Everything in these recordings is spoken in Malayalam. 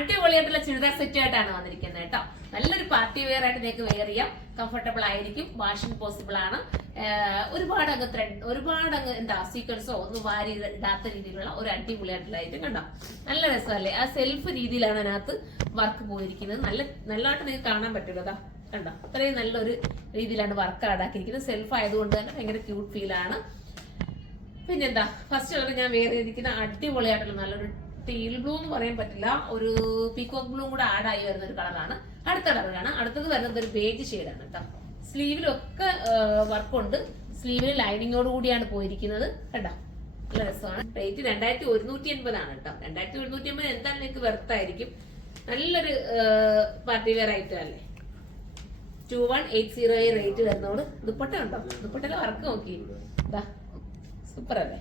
അടിപൊളിയായിട്ടുള്ള ചുരിദാർ സെറ്റ് ആയിട്ടാണ് വന്നിരിക്കുന്നത് കേട്ടോ. നല്ലൊരു പാർട്ടി വെയർ ആയിട്ട് നിങ്ങൾക്ക് വെയർ ചെയ്യാം. കംഫർട്ടബിൾ ആയിരിക്കും, വാഷിംഗ് പോസിബിൾ ആണ്. ഒരുപാട് അങ്ങ് എന്താ സീക്വൻസോ ഒന്നും വാരി ഇടാത്ത രീതിയിലുള്ള ഒരു അടിപൊളിയായിട്ടുള്ള ഐറ്റം കണ്ടോ. നല്ല രസമല്ലേ? ആ സെൽഫ് രീതിയിലാണ് അതിനകത്ത് വർക്ക് പോയിരിക്കുന്നത്. നല്ലതായിട്ട് നിങ്ങൾക്ക് കാണാൻ പറ്റുമല്ലോ. അതാ കണ്ടോ, അത്രയും നല്ലൊരു രീതിയിലാണ് വർക്ക് ആടാക്കിയിരിക്കുന്നത്. സെൽഫ് ആയതുകൊണ്ട് തന്നെ ഭയങ്കര ക്യൂട്ട് ഫീൽ ആണ്. പിന്നെന്താ, ഫസ്റ്റ് കളർ ഞാൻ വേറെ ഇരിക്കുന്ന അടിപൊളിയായിട്ടുള്ള നല്ലൊരു ടീൽ ബ്ലൂ എന്ന് പറയാൻ പറ്റില്ല, ഒരു പീകോക്ക് ബ്ലൂ കൂടെ ആഡ് ആയി വരുന്ന ഒരു കളറാണ്. അടുത്ത കളറാണ്. അടുത്തത് വരുന്നത് ഒരു ബേജ് ഷെയ്ഡാണ് കേട്ടോ. സ്ലീവിലൊക്കെ വർക്കുണ്ട്. സ്ലീവിൽ ലൈനിങ്ങോട് കൂടിയാണ് പോയിരിക്കുന്നത് കേട്ടോ. നല്ല രസമാണ്. റേറ്റ് 2180 ആണ് കേട്ടോ. 2180 എന്തായാലും നിങ്ങൾക്ക് വെർത്തായിരിക്കും. നല്ലൊരു പാർട്ടി വെയർ ഐറ്റം അല്ലേ. 2180 റേറ്റ് വരുന്നോട്. ദുപ്പട്ട ഉണ്ടോ? ദുപ്പട്ടയിലെ വർക്ക് നോക്കി, സൂപ്പർ അല്ലേ.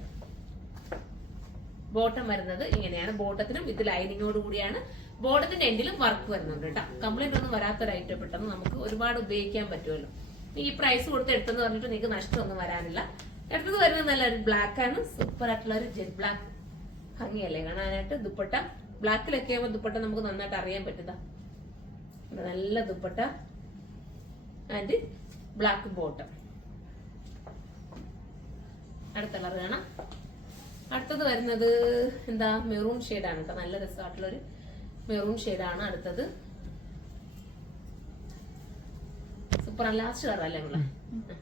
ബോട്ടം വരുന്നത് ഇങ്ങനെയാണ്. ബോട്ടത്തിനും ഇത് ലൈനിങ്ങോട് കൂടിയാണ്. ബോട്ടത്തിന്റെ എൻഡിലും വർക്ക് വരുന്നുണ്ട് കേട്ടോ. കംപ്ലൈന്റ് ഒന്നും വരാത്തൊരു ഐറ്റം പെട്ടെന്ന് നമുക്ക് ഒരുപാട് ഉപയോഗിക്കാൻ പറ്റുമല്ലോ. ഈ പ്രൈസ് കൊടുത്ത് എടുത്തെന്ന് പറഞ്ഞിട്ട് നിങ്ങൾക്ക് നഷ്ടമൊന്നും വരാനില്ല. എടുത്തത് വരുന്നത് നല്ലൊരു ബ്ലാക്ക് ആണ്. സൂപ്പർ ആയിട്ടുള്ള ഒരു ജെറ്റ് ബ്ലാക്ക് ഭംഗിയല്ലേ കാണാനായിട്ട്. ദുപ്പട്ട ബ്ലാക്കിലൊക്കെ ആകുമ്പോൾ ദുപ്പട്ട നമുക്ക് നന്നായിട്ട് അറിയാൻ പറ്റുന്ന നല്ല ദുപ്പട്ട ആൻഡ് ബ്ലാക്ക് ബോട്ടം. അടുത്ത കളർ കാണാം. അടുത്തത് വരുന്നത് എന്താ മെറൂൺ ഷെയ്ഡാണ് കേട്ടോ. നല്ല രസമായിട്ടുള്ള ഒരു മെറൂൺ ഷെയ്ഡാണ് അടുത്തത്. സൂപ്പറാണ്. ലാസ്റ്റ് കളർ അല്ലേ നമ്മളെ?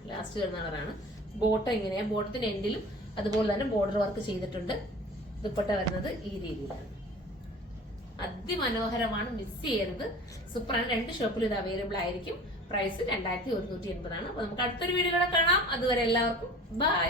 ലാസ്റ്റ് വരുന്ന കളറാണ്. ബോട്ടം ഇങ്ങനെയാ. ബോട്ടത്തിന്റെ എൻഡിലും അതുപോലെ തന്നെ ബോർഡർ വർക്ക് ചെയ്തിട്ടുണ്ട്. ദുപ്പട്ട വരുന്നത് ഈ രീതിയിലാണ്. അതിമനോഹരമാണ്, മിസ് ചെയ്യരുത്. സൂപ്പറാണ്. 2 ഷോപ്പിൽ ഇത് അവൈലബിൾ ആയിരിക്കും. പ്രൈസ് 2180 ആണ്. അപ്പൊ നമുക്ക് അടുത്തൊരു വീഡിയോയിലൂടെ കാണാം. അതുവരെ എല്ലാവർക്കും ബൈ.